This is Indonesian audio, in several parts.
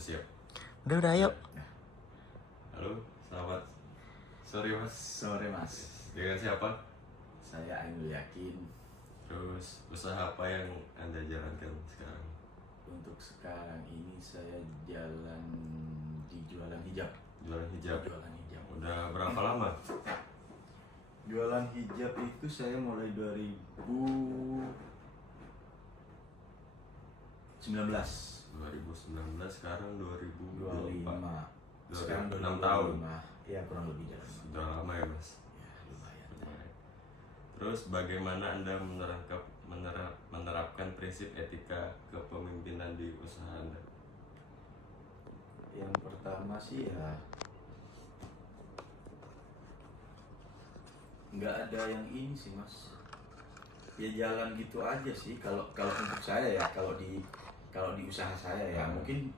Udah siap? Udah ayo. Halo, selamat sore mas. Sore mas, Dengan siapa? saya Ainul Yakin. Terus usaha apa yang anda jalankan sekarang? Untuk sekarang ini saya jualan hijab. Jualan hijab. Jualan hijab. Udah berapa lama? Jualan hijab itu saya mulai 2019. 2019, sekarang 2024. 25. Sekarang 6 tahun. 2025. Iya kurang lebih dari Sudah lama ya mas. Ya lumayan. Terus bagaimana anda menerapkan prinsip etika kepemimpinan di usaha anda? Yang pertama sih ya nggak ada yang ini sih mas. Ya jalan gitu aja sih. Kalau untuk saya ya kalau di usaha saya ya mungkin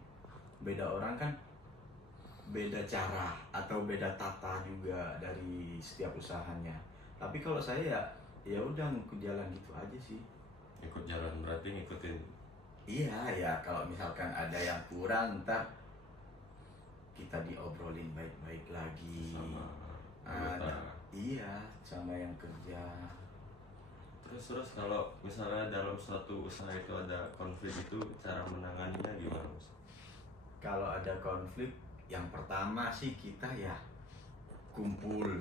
beda orang kan beda cara atau beda tata juga dari setiap usahanya. Tapi kalau saya ya udah ngikut jalan gitu aja sih. Ikut jalan berarti ngikutin. Iya ya kalau misalkan ada yang kurang ntar kita diobrolin baik-baik lagi Sama anggota. Iya sama yang kerja. Terus kalau misalnya dalam suatu usaha itu ada konflik, itu cara menanganinya gimana mas? Kalau ada konflik yang pertama sih kita ya kumpul.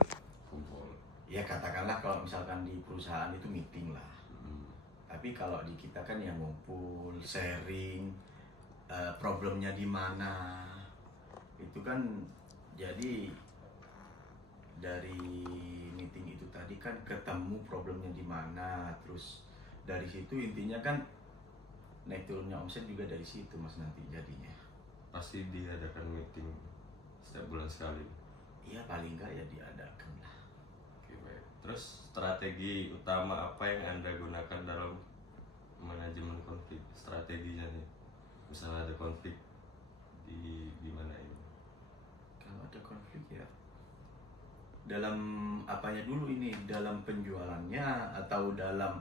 Ya katakanlah kalau misalkan di perusahaan itu meeting lah. Tapi kalau di kita kan yang ngumpul, sharing, problemnya di mana, itu kan jadi dari meeting itu tadi kan ketemu problemnya di mana, terus dari situ intinya kan naik turunnya omset juga dari situ mas nanti jadinya. Pasti diadakan meeting setiap bulan sekali. Iya paling enggak ya diadakan lah. Oke, baik. Terus strategi utama apa yang anda gunakan dalam manajemen konflik? Strateginya nih, misalnya ada konflik di mana ini? Kalau ada konflik ya dalam apanya dulu ini, dalam penjualannya atau dalam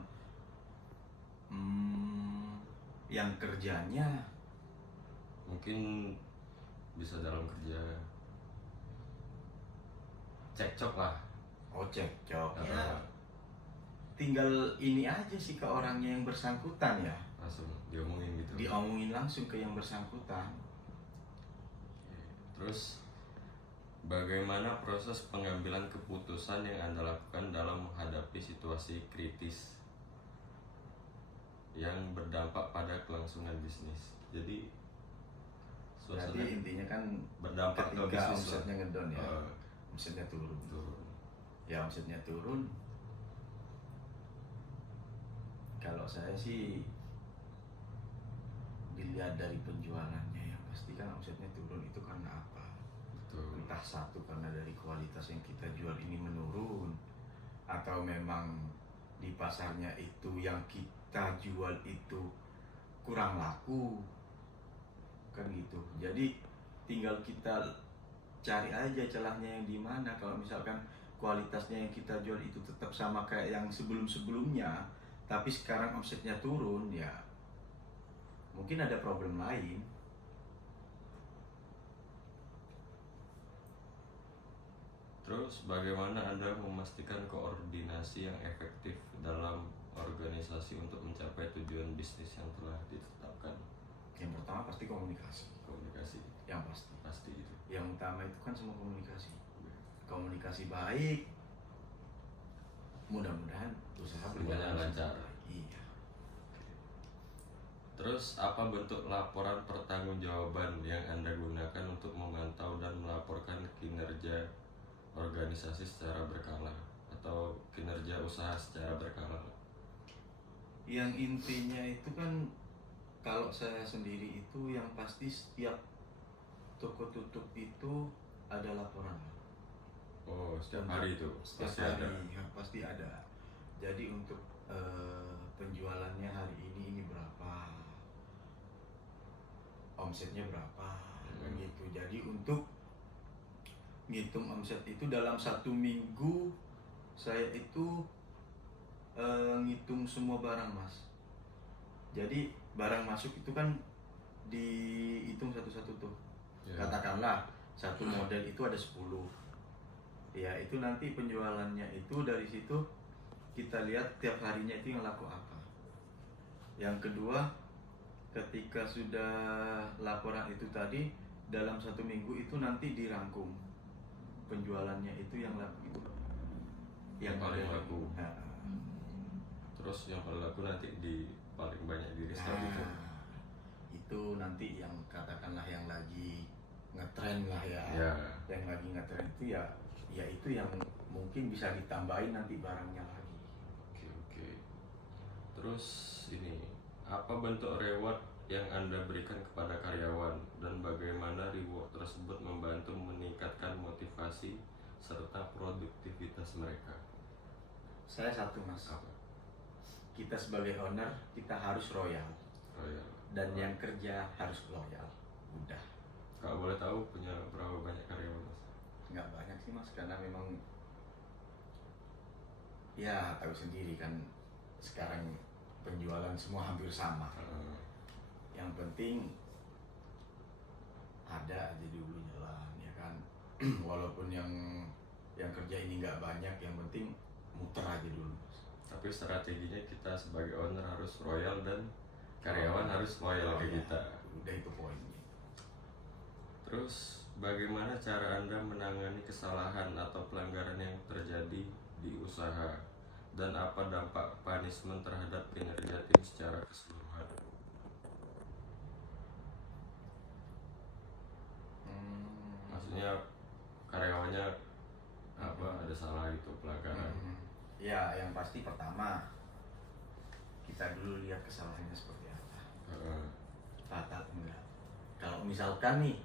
yang kerjanya? Mungkin bisa dalam kerja, cekcok lah. Oh cekcok Atau ya. Tinggal ini aja sih ke orangnya yang bersangkutan ya. langsung diomongin gitu. Diomongin langsung ke yang bersangkutan. Terus bagaimana proses pengambilan keputusan yang anda lakukan dalam menghadapi situasi kritis yang berdampak pada kelangsungan bisnis? Jadi Berarti intinya kan berdampak ke ketika bisnis omsetnya ngedon ya, lah. omsetnya turun. Turun. Ya omsetnya turun. Kalau saya sih dilihat dari penjualannya ya pasti kan omsetnya turun itu karena apa? Betul. Entah satu karena dari kualitas yang kita jual ini menurun, atau memang di pasarnya itu yang kita jual itu kurang laku kan gitu. Jadi tinggal kita cari aja celahnya yang di mana. Kalau misalkan kualitasnya yang kita jual itu tetap sama kayak yang sebelum-sebelumnya tapi sekarang omsetnya turun ya mungkin ada problem lain. Terus bagaimana anda memastikan koordinasi yang efektif dalam organisasi untuk mencapai tujuan bisnis yang telah ditetapkan? Yang pertama pasti komunikasi. Komunikasi Yang pasti. pasti itu. Yang utama itu kan semua komunikasi. Komunikasi baik. Mudah-mudahan usaha Semuanya lancar. Iya. Terus apa bentuk laporan pertanggungjawaban yang anda gunakan untuk memantau dan melaporkan kinerja organisasi secara berkala atau kinerja usaha secara berkala? Yang intinya itu kan kalau saya sendiri itu yang pasti setiap toko tutup itu ada laporan. Oh, setiap hari itu Setiap pasti hari ada. ya, pasti ada. Jadi untuk penjualannya hari ini berapa, omsetnya berapa, gitu. Jadi untuk ngitung omset itu dalam 1 minggu saya itu ngitung semua barang mas. Jadi barang masuk itu kan dihitung satu-satu tuh. Ya. Katakanlah satu model itu ada 10. Ya itu nanti penjualannya itu dari situ kita lihat tiap harinya itu yang laku apa. Yang kedua, ketika sudah laporan itu tadi, dalam 1 minggu itu nanti dirangkum penjualannya itu yang laku itu. Yang paling ada- laku. Nah, Terus yang paling laku nanti di paling banyak di restoran itu. itu nanti yang katakanlah yang lagi ngetren lah ya. Ya. Yang lagi ngetren itu ya itu yang mungkin bisa ditambahin nanti barangnya lagi. Oke. Terus ini, apa bentuk reward yang Anda berikan kepada karyawan dan bagaimana reward tersebut membantu meningkatkan motivasi serta produktivitas mereka? Saya satu mas, Apa? kita sebagai owner kita harus royal Royal. dan yang kerja harus loyal. Udah, Kalau boleh tahu punya berapa banyak karyawan, Mas? nggak banyak sih mas, karena memang ya tahu sendiri kan sekarang penjualan semua hampir sama. Yang penting ada aja dulu jalan ya kan. Walaupun yang kerja ini nggak banyak, yang penting muter aja dulu. Tapi strateginya kita sebagai owner harus royal dan karyawan harus loyal ke kita. Udah itu poinnya. Terus bagaimana cara Anda menangani kesalahan atau pelanggaran yang terjadi di usaha dan apa dampak punishment terhadap kinerja tim secara keseluruhan? Maksudnya karyawannya apa ada salah itu pelanggaran? Ya yang pasti pertama kita dulu lihat kesalahannya seperti apa. Fatal enggak. Kalau misalkan nih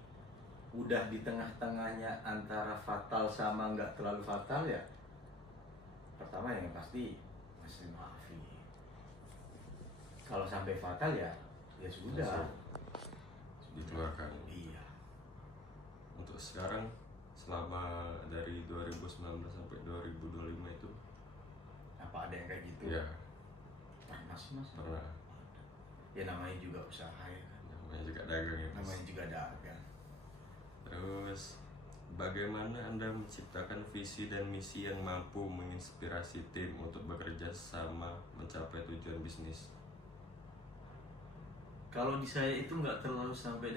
udah di tengah-tengahnya antara fatal sama nggak terlalu fatal ya, pertama yang pasti mesti maafin. Kalau sampai fatal ya sudah Dikeluarkan. Iya. Untuk sekarang selama dari 2019 sampai 2025 itu Apa ada yang kayak gitu? ya Pernah sih mas. pernah. Ya namanya juga usaha ya kan. Namanya juga dagang ya, Mas. Namanya juga dagang. Terus bagaimana Anda menciptakan visi dan misi yang mampu menginspirasi tim untuk bekerja sama mencapai tujuan bisnis? Kalau di saya itu nggak terlalu sampai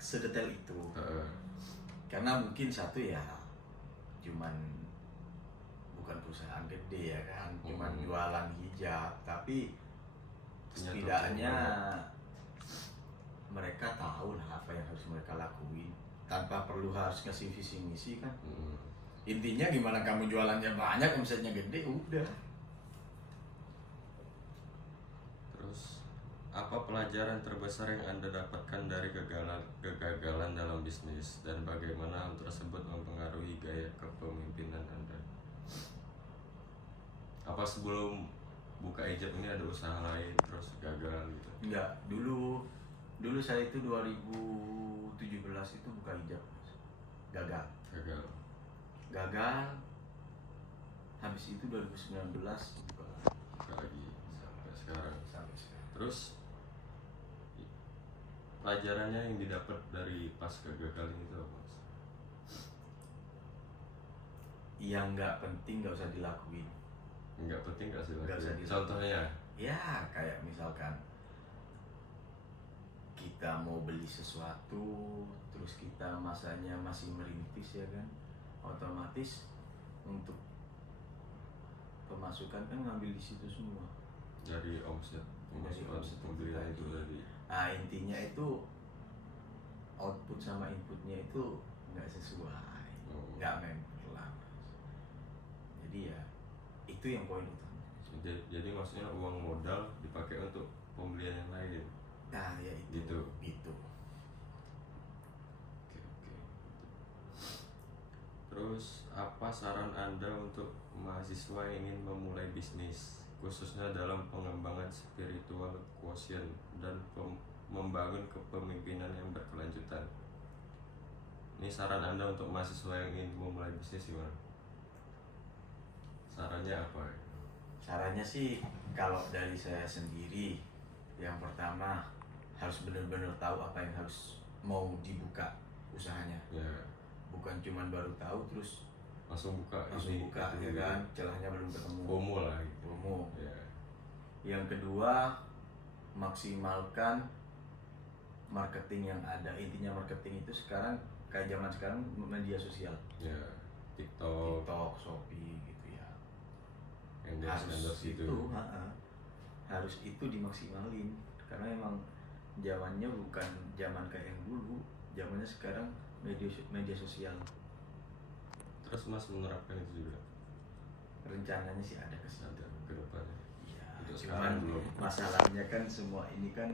sedetail itu. Karena mungkin satu ya cuman bukan perusahaan gede ya kan, cuman jualan hijab, tapi setidaknya mereka tahu lah apa yang harus mereka lakuin tanpa perlu harus ngasih visi misi kan. Intinya gimana kamu jualannya banyak, omsetnya gede, udah. Terus apa pelajaran terbesar yang Anda dapatkan dari kegagalan dalam bisnis dan bagaimana hal tersebut mempengaruhi gaya kepemimpinan Anda? Apa sebelum buka hijab ini ada usaha lain terus gagal gitu? Enggak, dulu saya itu 2017 itu buka hijab, gagal. Habis itu 2019 buka lagi sampai sekarang. sampai sekarang. Terus pelajarannya yang didapat dari pas kegagalan itu apa, Mas? Yang nggak penting nggak usah dilakuin. Nggak penting nggak sih Nggak usah dilakuin. Contohnya? Ya kayak misalkan kita mau beli sesuatu, terus kita masanya masih merintis ya kan, otomatis untuk pemasukan kan ngambil di situ semua. Dari omset pemasukan omset pembelian kita. itu tadi. Nah intinya itu output sama inputnya itu nggak sesuai, nggak member lah. Jadi ya itu yang poin utama. Jadi maksudnya uang modal dipakai untuk pembelian yang lain. Nah ya itu Gitu. Oke. Terus apa saran Anda untuk mahasiswa yang ingin memulai bisnis, khususnya dalam pengembangan spiritual quotient dan membangun kepemimpinan yang berkelanjutan? Ini saran Anda untuk mahasiswa yang ingin memulai bisnis gimana? Sarannya apa? Sarannya sih kalau dari saya sendiri, yang pertama harus benar-benar tahu apa yang harus mau dibuka usahanya, Ya, bukan cuman baru tahu terus langsung buka langsung buka ya itu, kan, celahnya belum ketemu. FOMO lah gitu. FOMO. Ya. Yang kedua, maksimalkan marketing yang ada. Intinya marketing itu sekarang kayak zaman sekarang media sosial, Ya, TikTok, TikTok, Shopee gitu ya. endorse Harus itu. itu, harus itu dimaksimalin karena emang zamannya bukan zaman kayak yang dulu, zamannya sekarang media sosial. Terus Mas menerapkan itu juga Rencananya sih ada ke situ. ada ke depannya. Iya, Untuk cuman sekarang belum. masalahnya kan semua ini kan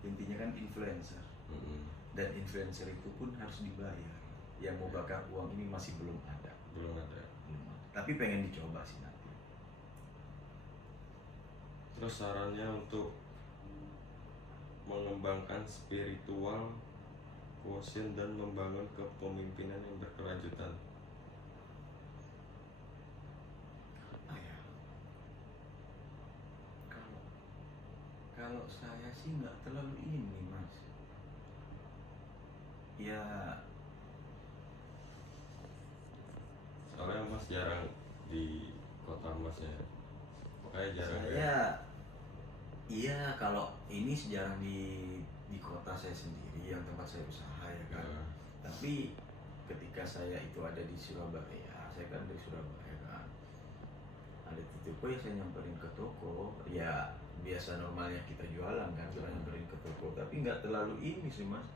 intinya kan influencer. Mm-mm. Dan influencer itu pun harus dibayar. Yang mau bakar uang ini masih belum ada. Belum ada. Tapi pengen dicoba sih nanti. Terus sarannya untuk mengembangkan spiritual quotient dan membangun kepemimpinan yang berkelanjutan. Ya. Kalau saya sih nggak terlalu ini mas. Ya. Soalnya Mas jarang di kota Mas ya. Kayak jarang ya. Saya iya kalau ini sejarah di kota saya sendiri yang tempat saya usaha ya kan. Ya. Tapi ketika saya itu ada di Surabaya, saya kan dari Surabaya kan. Ada di toko ya saya nyamperin ke toko. Ya biasa normalnya kita jualan kan, kita nyamperin ke toko. Tapi nggak terlalu ini sih mas.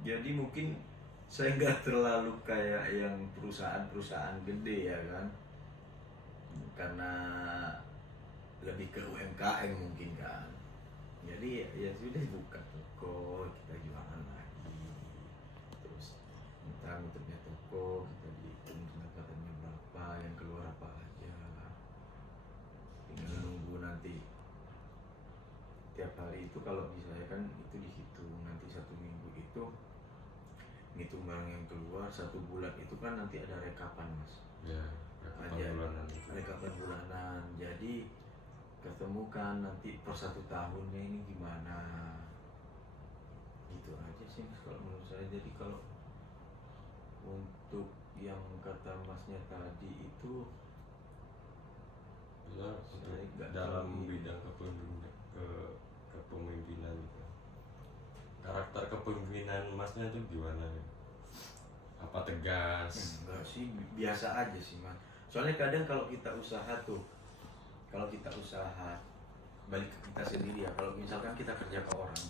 Jadi mungkin saya nggak terlalu kayak yang perusahaan-perusahaan gede ya kan. Karena lebih ke UMKM mungkin kan. Jadi ya sudah buka toko, kita jualan lagi. Terus entah nutupnya toko, kita dihitung pendapatannya berapa, yang keluar apa aja. Tinggal nunggu nanti tiap hari itu kalau misalnya kan itu dihitung nanti 1 minggu itu ngitung barang yang keluar, 1 bulan itu kan nanti ada rekapan mas. Ya, rekapan bulanan itu. Rekapan bulanan. Jadi ketemukan nanti per 1 tahunnya ini gimana. Gitu aja sih mas kalau menurut saya. Jadi kalau untuk yang kata masnya tadi itu Bisa untuk saya nggak dalam tahu. bidang kepemimpinan gitu. Karakter kepemimpinan Masnya itu gimana ya? Apa tegas? Enggak sih, biasa aja sih mas. Soalnya kadang kalau kita usaha tuh, kalau kita usaha balik ke kita sendiri ya. Kalau misalkan kita kerja ke orang,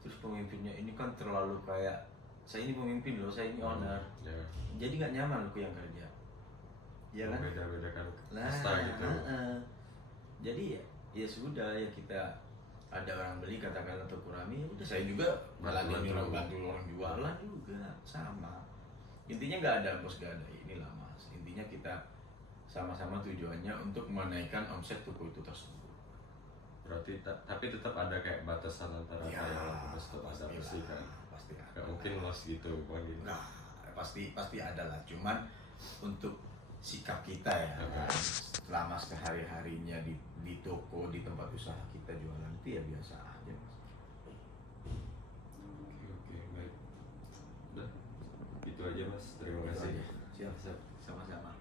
terus pemimpinnya ini kan terlalu kayak saya ini pemimpin loh, saya ini owner. Ya. Jadi nggak nyaman aku yang kerja. Iya kan? Beda-beda kan Nah, kasta gitu. Jadi ya sudah ya kita ada orang beli katakanlah untuk kurami, ya udah saya juga malah nyuruh bantu orang jualan juga sama. Intinya nggak ada bos, nggak ada inilah mas. Intinya kita sama-sama tujuannya untuk menaikkan omset toko itu tersebut. Berarti tapi tetap ada kayak batasan antara Ya, karyawan bos tetap ada pastilah, pasti kan. pasti ada. Gak mungkin loss gitu kan gitu. Nah, pasti ada lah. Cuman untuk sikap kita ya, kan, selama sehari-harinya di toko, di tempat usaha kita jualan itu ya biasa aja mas. Oke, baik. Udah. Itu aja Mas. Terima Itu kasih. aja. Siap, sama-sama.